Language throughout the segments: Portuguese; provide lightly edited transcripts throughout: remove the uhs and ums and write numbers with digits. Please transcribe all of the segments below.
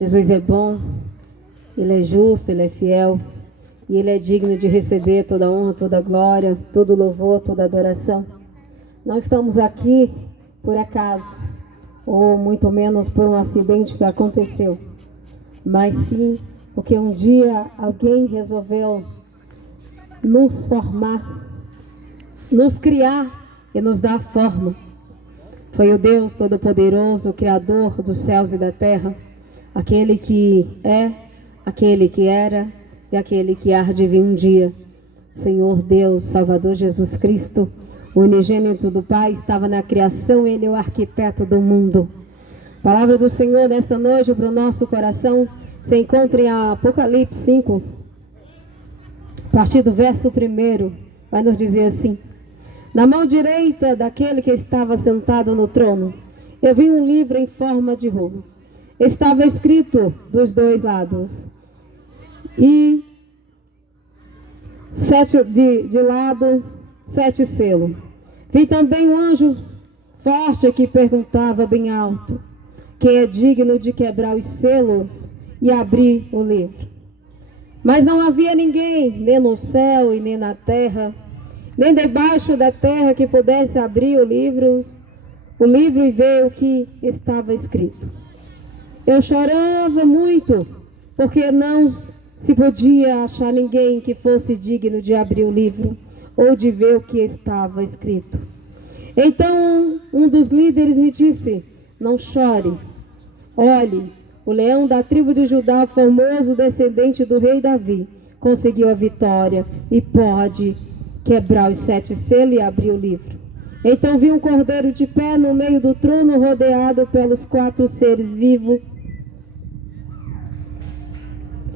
Jesus é bom, Ele é justo, Ele é fiel e Ele é digno de receber toda a honra, toda a glória, todo o louvor, toda a adoração. Não estamos aqui por acaso, ou muito menos por um acidente que aconteceu, mas sim porque um dia alguém resolveu nos formar, nos criar e nos dar forma. Foi o Deus Todo-Poderoso, o Criador dos céus e da terra, aquele que é, aquele que era e aquele que há de vir um dia. Senhor Deus, Salvador Jesus Cristo, o unigênito do Pai, estava na criação, Ele é o arquiteto do mundo. A palavra do Senhor nesta noite para o nosso coração se encontra em Apocalipse 5, a partir do verso 1, vai nos dizer assim: na mão direita daquele que estava sentado no trono, eu vi um livro em forma de rolo. Estava escrito dos dois lados, e de lado 7 selos. Vi também um anjo forte que perguntava bem alto: quem é digno de quebrar os selos e abrir o livro? Mas não havia ninguém, nem no céu e nem na terra, nem debaixo da terra, que pudesse abrir o livro e ver o que estava escrito. Eu chorava muito, porque não se podia achar ninguém que fosse digno de abrir o livro ou de ver o que estava escrito. Então um dos líderes me disse: não chore, olhe, o leão da tribo de Judá, famoso descendente do rei Davi, conseguiu a vitória e pode quebrar os 7 selos e abrir o livro. Então vi um cordeiro de pé no meio do trono, rodeado pelos 4 seres vivos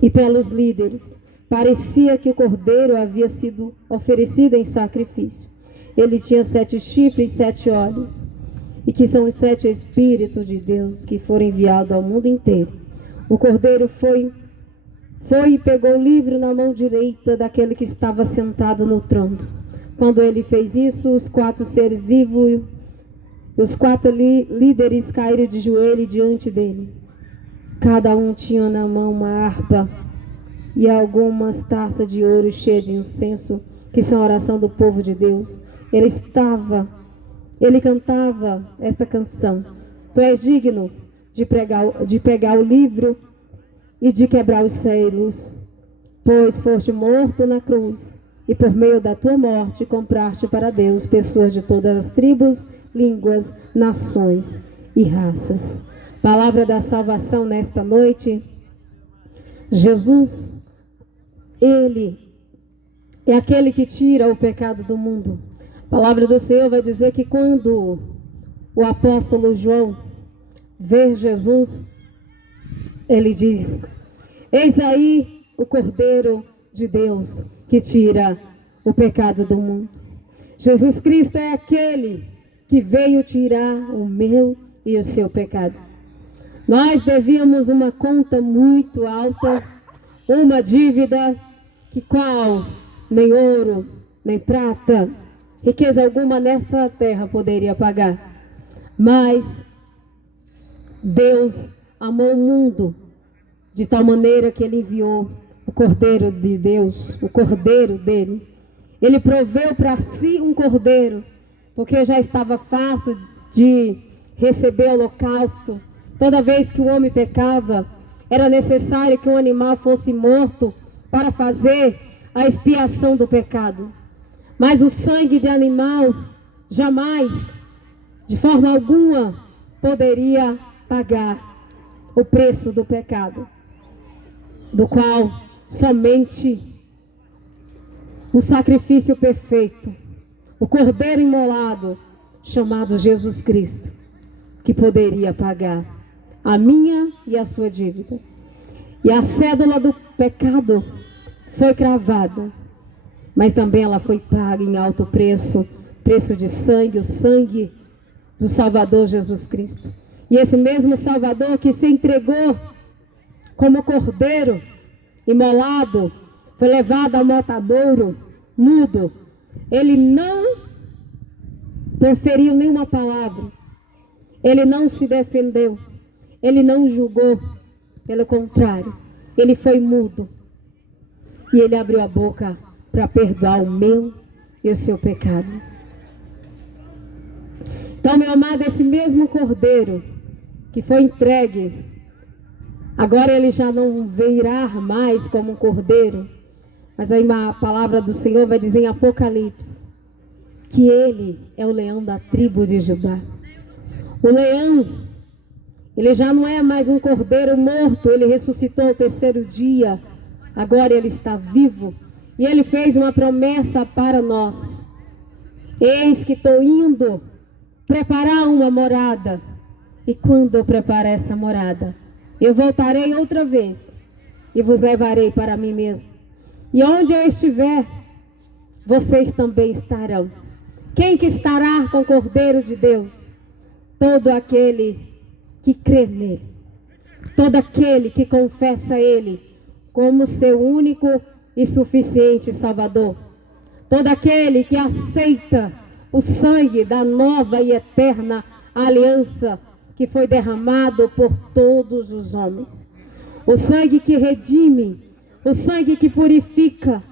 e pelos líderes. Parecia que o cordeiro havia sido oferecido em sacrifício. Ele tinha 7 chifres e 7 olhos, e que são os 7 Espíritos de Deus que foram enviados ao mundo inteiro. O cordeiro foi e pegou o livro na mão direita daquele que estava sentado no trono. Quando ele fez isso, os 4 seres vivos e os 4 líderes caíram de joelho diante dele. Cada um tinha na mão uma harpa e algumas taças de ouro cheias de incenso, que são a oração do povo de Deus. Ele cantava esta canção: tu és digno de pegar o livro e de quebrar os selos, pois foste morto na cruz, e por meio da tua morte compraste para Deus pessoas de todas as tribos, línguas, nações e raças. Palavra da salvação nesta noite. Jesus, Ele é aquele que tira o pecado do mundo. A palavra do Senhor vai dizer que quando o apóstolo João vê Jesus, ele diz: eis aí o Cordeiro de Deus que tira o pecado do mundo. Jesus Cristo é aquele que veio tirar o meu e o seu pecado. Nós devíamos uma conta muito alta, uma dívida que qual nem ouro, nem prata, riqueza alguma nesta terra poderia pagar. Mas Deus amou o mundo de tal maneira que Ele enviou o Cordeiro de Deus, o Cordeiro dele. Ele proveu para si um cordeiro, porque já estava fácil de receber o holocausto. Toda vez que o homem pecava, era necessário que um animal fosse morto para fazer a expiação do pecado. Mas o sangue de animal jamais, de forma alguma, poderia pagar o preço do pecado, do qual somente o sacrifício perfeito, o cordeiro imolado, chamado Jesus Cristo, que poderia pagar a minha e a sua dívida. E a cédula do pecado foi cravada, mas também ela foi paga em alto preço, preço de sangue, o sangue do Salvador Jesus Cristo. E esse mesmo Salvador que se entregou como cordeiro imolado, foi levado ao matadouro mudo. Ele não proferiu nenhuma palavra, ele não se defendeu, ele não julgou, Pelo contrário, ele foi mudo. E ele abriu a boca para perdoar o meu e o seu pecado. Então, meu amado, esse mesmo cordeiro que foi entregue, agora ele já não virá mais como um cordeiro, mas aí a palavra do Senhor vai dizer em Apocalipse que ele é o leão da tribo de Judá. O leão, ele já não é mais um cordeiro morto, ele ressuscitou ao terceiro dia, agora ele está vivo e ele fez uma promessa para nós. Eis que estou indo preparar uma morada, e quando eu preparar essa morada, eu voltarei outra vez e vos levarei para mim mesmo. E onde eu estiver, vocês também estarão. Quem que estará com o Cordeiro de Deus? Todo aquele que crê nele, todo aquele que confessa ele como seu único e suficiente Salvador, todo aquele que aceita o sangue da nova e eterna aliança que foi derramado por todos os homens, o sangue que redime, o sangue que purifica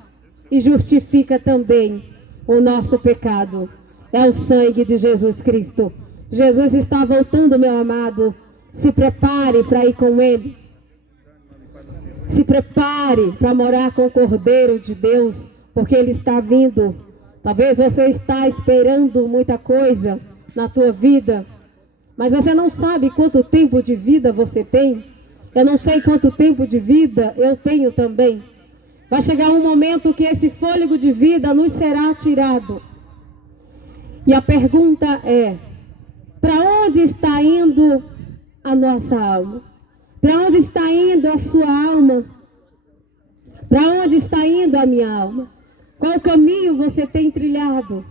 e justifica também o nosso pecado, é o sangue de Jesus Cristo. Jesus está voltando, meu amado. Se prepare para ir com ele. Se prepare para morar com o Cordeiro de Deus, porque ele está vindo. Talvez você está esperando muita coisa na tua vida, mas você não sabe quanto tempo de vida você tem. Eu não sei quanto tempo de vida eu tenho também. Vai chegar um momento que esse fôlego de vida nos será tirado. E a pergunta é: para onde está indo a nossa alma? Para onde está indo a sua alma? Para onde está indo a minha alma? Qual caminho você tem trilhado?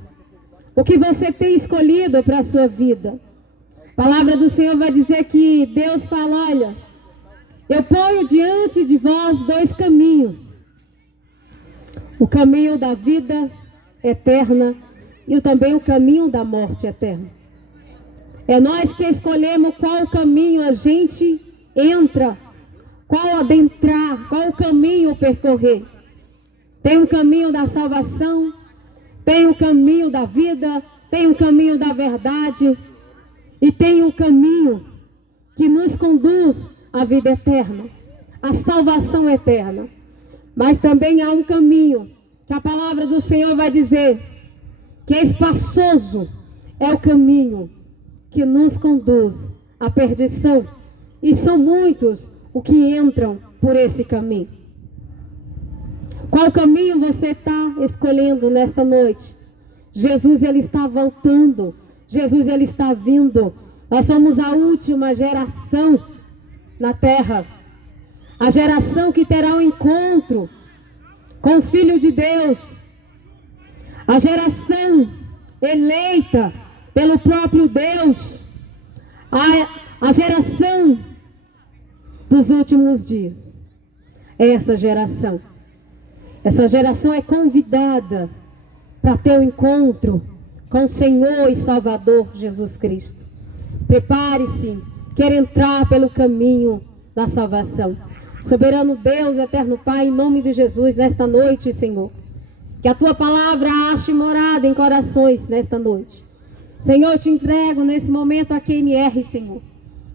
O que você tem escolhido para a sua vida? A palavra do Senhor vai dizer que Deus fala: olha, eu ponho diante de vós dois caminhos. O caminho da vida eterna e também o caminho da morte eterna. É nós que escolhemos qual caminho a gente entra, qual adentrar, qual caminho percorrer. Tem o caminho da salvação, tem o caminho da vida, tem o caminho da verdade e tem o caminho que nos conduz à vida eterna, à salvação eterna. Mas também há um caminho que a palavra do Senhor vai dizer que é espaçoso, é o caminho que nos conduz à perdição. E são muitos os que entram por esse caminho. Qual caminho você está escolhendo nesta noite? Jesus, ele está voltando. Jesus, ele está vindo. Nós somos a última geração na terra. A geração que terá um encontro com o Filho de Deus. A geração eleita pelo próprio Deus. A geração dos últimos dias. É essa geração. Essa geração é convidada para ter um encontro com o Senhor e Salvador Jesus Cristo. Prepare-se, quer entrar pelo caminho da salvação. Soberano Deus, eterno Pai, em nome de Jesus, nesta noite, Senhor, que a Tua palavra ache morada em corações nesta noite. Senhor, eu te entrego nesse momento a QNR, Senhor.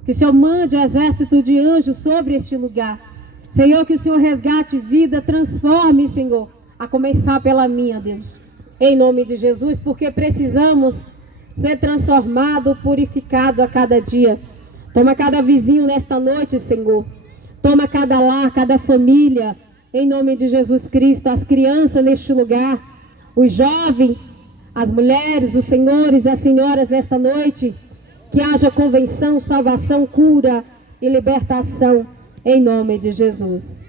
Que o Senhor mande exército de anjos sobre este lugar. Senhor, que o Senhor resgate vida, transforme, Senhor, a começar pela minha, Deus. Em nome de Jesus, porque precisamos ser transformado, purificado a cada dia. Toma cada vizinho nesta noite, Senhor. Toma cada lar, cada família. Em nome de Jesus Cristo, as crianças neste lugar, os jovens, as mulheres, os senhores e as senhoras nesta noite. Que haja convenção, salvação, cura e libertação. Em nome de Jesus.